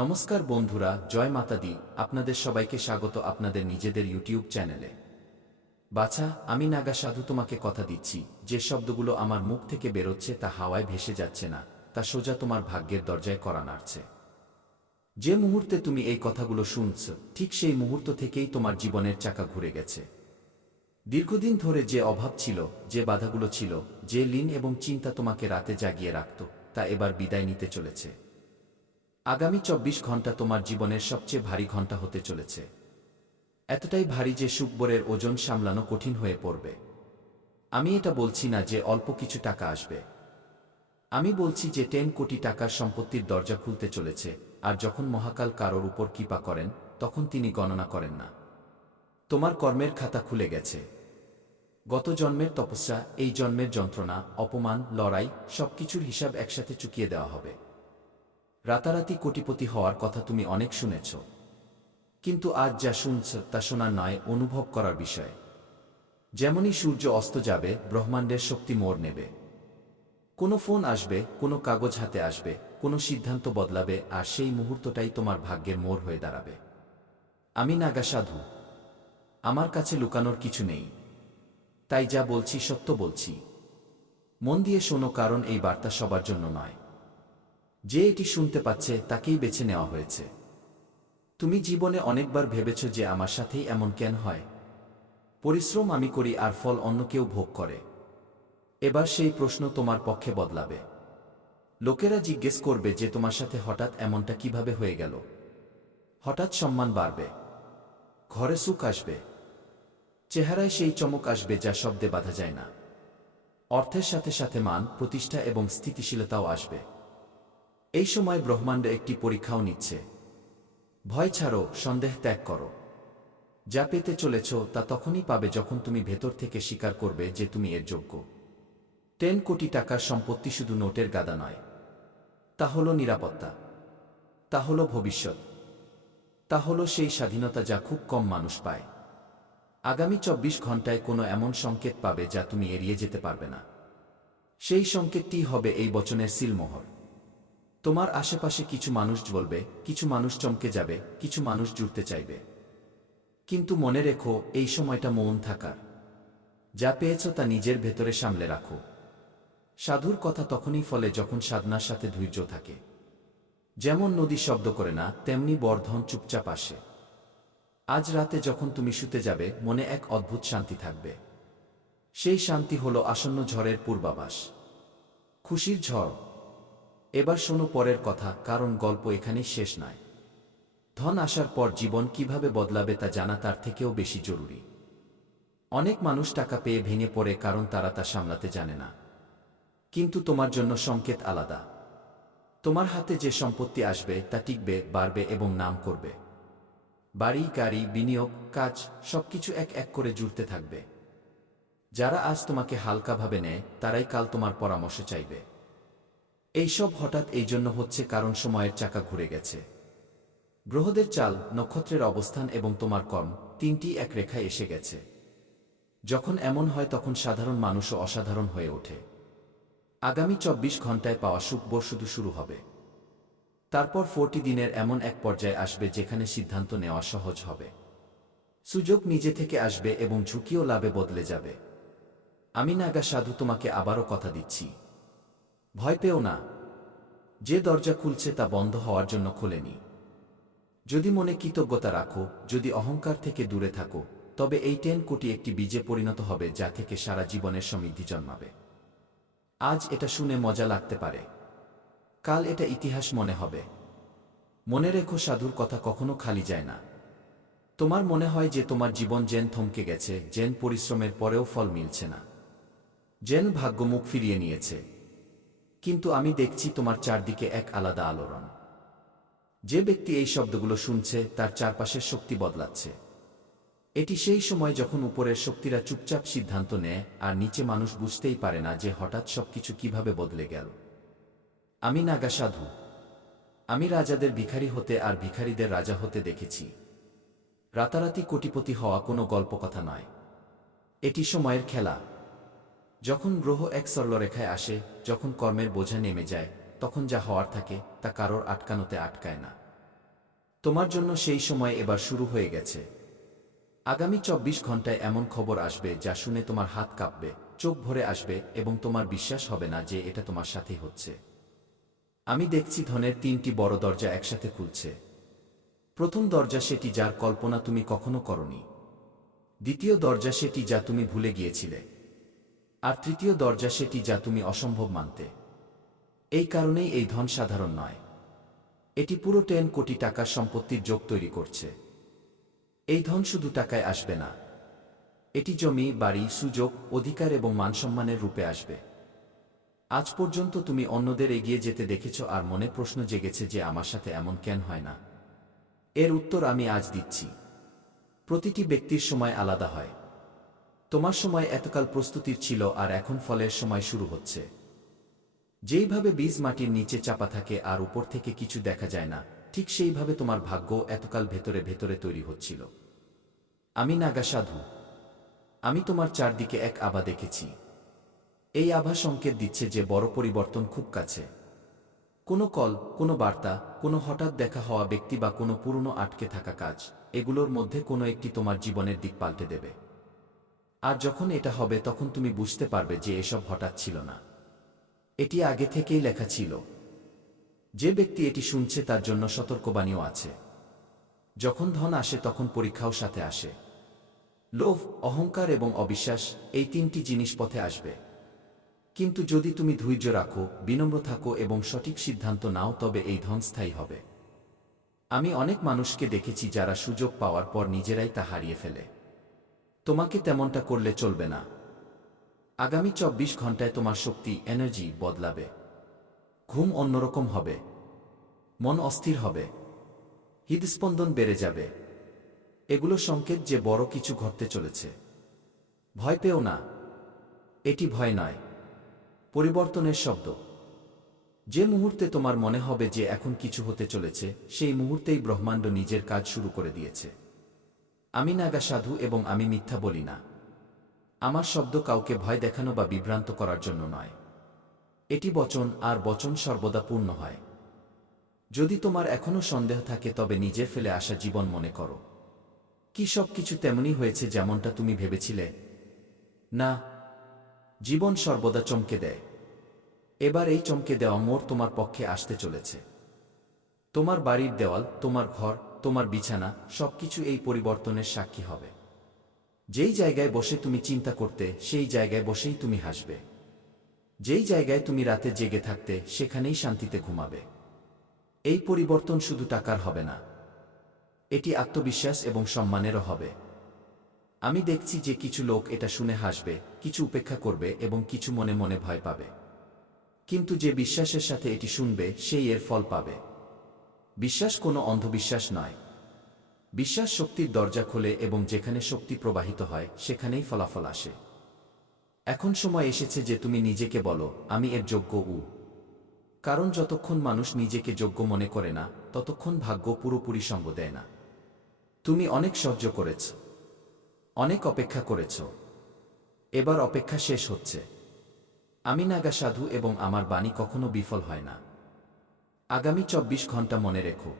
নমস্কার বন্ধুরা, জয় মাতা দি। আপনাদের সবাইকে স্বাগত আপনাদের নিজেদের ইউটিউব চ্যানেলে। বাছা, আমি নাগা সাধু তোমাকে কথা দিচ্ছি, যে শব্দগুলো আমার মুখ থেকে বেরোচ্ছে তা হাওয়ায় ভেসে যাচ্ছে না, তা সোজা তোমার ভাগ্যের দরজায় কড়া নাড়ছে। যে মুহূর্তে তুমি এই কথাগুলো শুনছ, ঠিক সেই মুহূর্ত থেকেই তোমার জীবনের চাকা ঘুরে গেছে। দীর্ঘদিন ধরে যে অভাব ছিল, যে বাধাগুলো ছিল, যে লীন এবং চিন্তা তোমাকে রাতে জাগিয়ে রাখত, তা এবার বিদায় নিতে চলেছে। আগামী ২৪ ঘণ্টা তোমার জীবনের সবচেয়ে ভারী ঘণ্টা হতে চলেছে। এতটাই ভারী যে সুখবরের ওজন সামলানো কঠিন হয়ে পড়বে। আমি এটা বলছি না যে অল্প কিছু টাকা আসবে। আমি বলছি যে ১০ কোটি টাকার সম্পত্তির দরজা খুলতে চলেছে। আর যখন মহাকাল কারোর উপর কৃপা করেন, তখন তিনি গণনা করেন না। তোমার কর্মের খাতা খুলে গেছে। গত জন্মের তপস্যা, এই জন্মের যন্ত্রণা, অপমান, লড়াই, সবকিছুর হিসাব একসাথে চুকিয়ে দেওয়া হবে। রাতারাতি কোটিপতি হওয়ার কথা তুমি অনেক শুনেছ, কিন্তু আজ যা শুনছ তা শোনার নয়, অনুভব করার বিষয়। যেমনই সূর্য অস্ত যাবে, ব্রহ্মাণ্ডের শক্তি মোড় নেবে। কোনো ফোন আসবে, কোনো কাগজ হাতে আসবে, কোনো সিদ্ধান্ত বদলাবে, আর সেই মুহূর্তটাই তোমার ভাগ্যের মোড় হয়ে দাঁড়াবে। আমি নাগা সাধু। আমার কাছে লুকানোর কিছু নেই, তাই যা বলছি সত্য বলছি। মন দিয়ে শোনো, কারণ এই বার্তা সবার জন্য নয়। যে এটি শুনতে পাচ্ছে তাকেই বেছে নেওয়া হয়েছে। তুমি জীবনে অনেকবার ভেবেছ যে আমার সাথেই এমন কেন হয়। পরিশ্রম আমি করি আর ফল অন্য কেউ ভোগ করে। এবার সেই প্রশ্ন তোমার পক্ষে বদলাবে। লোকেরা জিজ্ঞেস করবে যে তোমার সাথে হঠাৎ এমনটা কিভাবে হয়ে গেল। হঠাৎ সম্মান বাড়বে, ঘরে সুখ আসবে, চেহারায় সেই চমক আসবে যা শব্দে বাধা যায় না। অর্থের সাথে সাথে মান, প্রতিষ্ঠা এবং স্থিতিশীলতাও আসবে। এই সময় ব্রহ্মাণ্ড একটি পরীক্ষাও নিচ্ছে। ভয় ছাড়ো, সন্দেহ ত্যাগ করো। যা পেতে চলেছ তা তখনই পাবে যখন তুমি ভেতর থেকে স্বীকার করবে যে তুমি এর যোগ্য। ১০ কোটি টাকার সম্পত্তি শুধু নোটের গাদা নয়। তা হলো নিরাপত্তা, তা হলো ভবিষ্যৎ, তা হলো সেই স্বাধীনতা যা খুব কম মানুষ পায়। আগামী ২৪ ঘণ্টায় কোনো এমন সংকেত পাবে যা তুমি এড়িয়ে যেতে পারবে না। সেই সংকেতটি হবে এই বচনের সিলমোহর। তোমার আশেপাশে কিছু মানুষ জ্বলবে, কিছু মানুষ চমকে যাবে, কিছু মানুষ জুড়তে চাইবে। কিন্তু মনে রেখো, এই সময়টা মৌন থাকার। যা পেয়েছ তা নিজের ভেতরে সামলে রাখো। সাধুর কথা তখনই ফলে যখন সাধনার সাথে ধৈর্য থাকে। যেমন নদী শব্দ করে না, তেমনি বর্ধন চুপচাপ আসে। আজ রাতে যখন তুমি শুতে যাবে, মনে এক অদ্ভুত শান্তি থাকবে। সেই শান্তি হলো আসন্ন ঝড়ের পূর্বাভাস, খুশির ঝড়। এবার শোনো পরের কথা, কারণ গল্প এখানেই শেষ নয়। ধন আসার পর জীবন কিভাবে বদলাবে তা জানা তার থেকেও বেশি জরুরি। অনেক মানুষ টাকা পেয়ে ভেঙে পড়ে কারণ তারা তা সামলাতে জানে না। কিন্তু তোমার জন্য সংকেত আলাদা। তোমার হাতে যে সম্পত্তি আসবে তা টিকবে, বাড়বে এবং নাম করবে। বাড়ি, গাড়ি, বিনিয়োগ, কাজ, সবকিছু এক এক করে জুড়তে থাকবে। যারা আজ তোমাকে হালকাভাবে নেয়, তারাই কাল তোমার পরামর্শ চাইবে। এইসব হঠাৎ এই জন্য হচ্ছে কারণ সময়ের চাকা ঘুরে গেছে। গ্রহদের চাল, নক্ষত্রের অবস্থান এবং তোমার কর্ম, তিনটি এক রেখায় এসে গেছে। যখন এমন হয় তখন সাধারণ মানুষও অসাধারণ হয়ে ওঠে। আগামী ২৪ ঘণ্টায় পাওয়া সুখবর শুধু শুরু হবে। তারপর ৪০ দিনের এমন এক পর্যায়ে আসবে যেখানে সিদ্ধান্ত নেওয়া সহজ হবে। সুযোগ নিজে থেকে আসবে এবং ঝুঁকিও লাভে বদলে যাবে। আমি নাগা সাধু তোমাকে আবারও কথা দিচ্ছি, ভয় পেও না। যে দরজা খুলছে তা বন্ধ হওয়ার জন্য খোলেনি। যদি মনে কৃতজ্ঞতা রাখো, যদি অহংকার থেকে দূরে থাকো, তবে এই ১০ কোটি একটি বীজে পরিণত হবে যা থেকে সারা জীবনের সমৃদ্ধি জন্মাবে। আজ এটা শুনে মজা লাগতে পারে, কাল এটা ইতিহাস মনে হবে। মনে রেখো, সাধুর কথা কখনো খালি যায় না। তোমার মনে হয় যে তোমার জীবন যেন থমকে গেছে, যেন পরিশ্রমের পরেও ফল মিলছে না, যেন ভাগ্য মুখ ফিরিয়ে নিয়েছে। কিন্তু আমি দেখছি তোমার চারদিকে এক আলাদা আলোড়ন। যে ব্যক্তি এই শব্দগুলো শুনছে তার চারপাশের শক্তি বদলাচ্ছে। এটি সেই সময় যখন উপরের শক্তিরা চুপচাপ সিদ্ধান্ত নেয় আর নিচে মানুষ বুঝতেই পারে না যে হঠাৎ সবকিছু কিভাবে বদলে গেল। আমি নাগা সাধু। আমি রাজাদের ভিখারি হতে আর ভিখারিদের রাজা হতে দেখেছি। রাতারাতি কোটিপতি হওয়া কোনো গল্পকথা নয়, এটি সময়ের খেলা। যখন গ্রহ এক সরলরেখায় আসে, যখন কর্মের বোঝা নেমে যায়, তখন যা হওয়ার থাকে তা কারোর আটকানোতে আটকায় না। তোমার জন্য সেই সময় এবার শুরু হয়ে গেছে। আগামী ২৪ ঘন্টায় এমন খবর আসবে যা শুনে তোমার হাত কাঁপবে, চোখ ভরে আসবে এবং তোমার বিশ্বাস হবে না যে এটা তোমার সাথেই হচ্ছে। আমি দেখছি ধনের ৩টি বড় দরজা একসাথে খুলছে। প্রথম দরজা সেটি যার কল্পনা তুমি কখনো করনি। দ্বিতীয় দরজা সেটি যা তুমি ভুলে গিয়েছিলে। আর তৃতীয় দরজা সেটি যা তুমি অসম্ভব মানতে। এই কারণেই এই ধন সাধারণ নয়। এটি পুরো ১০ কোটি টাকার সম্পত্তির যোগ তৈরি করছে। এই ধন শুধু টাকায় আসবে না। এটি জমি, বাড়ি, সুযোগ, অধিকার এবং মানসম্মানের রূপে আসবে। আজ পর্যন্ত তুমি অন্যদের এগিয়ে যেতে দেখেছ আর মনে প্রশ্ন জেগেছে যে আমার সাথে এমন কেন হয় না। এর উত্তর আমি আজ দিচ্ছি। প্রতিটি ব্যক্তির সময় আলাদা হয়। তোমার সময় এতকাল প্রস্তুতির ছিল আর এখন ফলের সময় শুরু হচ্ছে। যেইভাবে বীজ মাটির নিচে চাপা থাকে আর উপর থেকে কিছু দেখা যায় না, ঠিক সেইভাবে তোমার ভাগ্য এতকাল ভেতরে ভেতরে তৈরি হচ্ছিল। আমি নাগা সাধু। আমি তোমার চারদিকে এক আভা দেখেছি। এই আভা সংকেত দিচ্ছে যে বড় পরিবর্তন খুব কাছে। কোনো কল, কোনো বার্তা, কোনো হঠাৎ দেখা হওয়া ব্যক্তি বা কোনো পুরনো আটকে থাকা কাজ, এগুলোর মধ্যে কোনো একটি তোমার জীবনের দিক পাল্টে দেবে। আর যখন এটা হবে তখন তুমি বুঝতে পারবে যে এসব হঠাৎ ছিল না। এটি আগে থেকেই লেখা ছিল। যে ব্যক্তি এটি শুনছে তার জন্য সতর্কবাণীও আছে। যখন ধন আসে তখন পরীক্ষাও সাথে আসে। লোভ, অহংকার এবং অবিশ্বাস, এই ৩টি জিনিস পথে আসবে। কিন্তু যদি তুমি ধৈর্য রাখো, বিনম্র থাকো এবং সঠিক সিদ্ধান্ত নাও তবে এই ধন স্থায়ী হবে। আমি অনেক মানুষকে দেখেছি যারা সুযোগ পাওয়ার পর নিজেরাই তা হারিয়ে ফেলে। তোমাকে তেমনটা করলে চলবে না। আগামী ২৪ ঘন্টায় তোমার শক্তি, এনার্জি বদলাবে। ঘুম অন্যরকম হবে। মন অস্থির হবে। হৃদস্পন্দন বেড়ে যাবে। এগুলো সংকেত যে বড় কিছু ঘটতে চলেছে। ভয় পেও না। এটি ভয় নয়, পরিবর্তনের শব্দ। যে মুহূর্তে তোমার মনে হবে যে এখন কিছু হতে চলেছে, সেই মুহূর্তেই ব্রহ্মাণ্ড নিজের কাজ শুরু করে দিয়েছে। আমি নাগা সাধু এবং আমি মিথ্যা বলি না। আমার শব্দ কাউকে ভয় দেখানো বা বিভ্রান্ত করার জন্য নয়। এটি বচন, আর বচন সর্বদা পূর্ণ হয়। যদি তোমার এখনো সন্দেহ থাকে তবে নিজের ফেলে আসা জীবন মনে করো। কি সব কিছু তেমনই হয়েছে যেমনটা তুমি ভেবেছিলে? না, জীবন সর্বদা চমকে দেয়। এবার এই চমকে দেওয়া মোড় তোমার পক্ষে আসতে চলেছে। তোমার বাড়ির দেওয়াল, তোমার ঘর, তোমার বিছানা, সবকিছু এই পরিবর্তনের সাক্ষী হবে। যেই জায়গায় বসে তুমি চিন্তা করতে, সেই জায়গায় বসেই তুমি হাসবে। যেই জায়গায় তুমি রাতে জেগে থাকতে, সেখানেই শান্তিতে ঘুমাবে। এই পরিবর্তন শুধু টাকার হবে না, এটি আত্মবিশ্বাস এবং সম্মানেরও হবে। আমি দেখছি যে কিছু লোক এটা শুনে হাসবে, কিছু উপেক্ষা করবে এবং কিছু মনে মনে ভয় পাবে। কিন্তু যে বিশ্বাসের সাথে এটি শুনবে সেই এর ফল পাবে। বিশ্বাস কোনো অন্ধবিশ্বাস নয়। বিশ্বাস শক্তির দরজা খোলে এবং যেখানে শক্তি প্রবাহিত হয় সেখানেই ফলাফল আসে। এখন সময় এসেছে যে তুমি নিজেকে বলো, আমি এর যোগ্য। কারণ যতক্ষণ মানুষ নিজেকে যোগ্য মনে করে না, ততক্ষণ ভাগ্য পুরোপুরি সঙ্গ দেয় না। তুমি অনেক সহ্য করেছ, অনেক অপেক্ষা করেছ। এবার অপেক্ষা শেষ হচ্ছে। আমি নাগা সাধু এবং আমার বাণী কখনো বিফল হয় না। আগামী ২৪ ঘন্টা মনে রেখো।